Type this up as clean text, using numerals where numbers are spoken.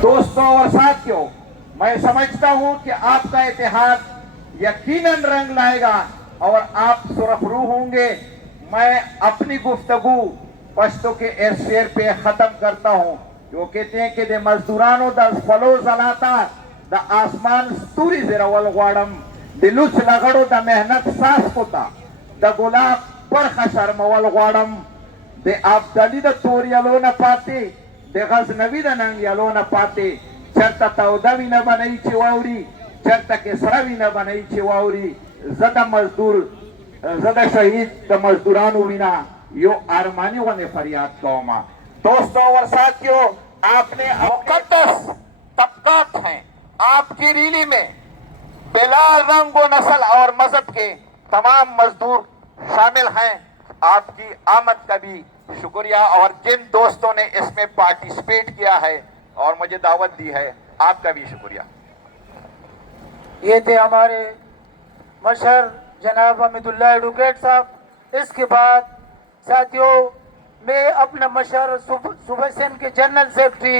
दोस्तों और साथियों, मैं समझता हूं कि आपका इतिहाद यकीनन रंग लाएगा और आप सुरखरू होंगे। मैं अपनी गुफ्तगू पश्तो के इस शेर पे खत्म करता हूं जो कहते हैं कि दे मजदूरानो द फलो जलाता द आसमान स्तूरी जिरावल ग्वाड़म दिलुच लगड़ो द मेहनत सास कोता द गुलाब पर खशरमवल ग्वाड़म de abdali da toriyalo na pate de ghaznavi da nangyalo na pate charta taudavi na banai chiwauri charta kesravi na banai chiwauri zada mazdur zada shahid da mazduranu vina yo armani wane faryad kauma दोस्तों और साथियों, आपने मुकद्दस तबकात हैं आपकी rally में बिला रंग व नस्ल और मजहब के तमाम मजदूर शामिल हैं। आपकी आमद का भी शुक्रिया और जिन दोस्तों ने इसमें पार्टिसिपेट किया है और मुझे दावत दी है आपका भी शुक्रिया। ये थे हमारे मशहर जनाब हमीदुल्लाह एडवोकेट साहब। इसके बाद साथियों, मैं अपने मशहर सुबह सेन के जनरल सेक्रेटरी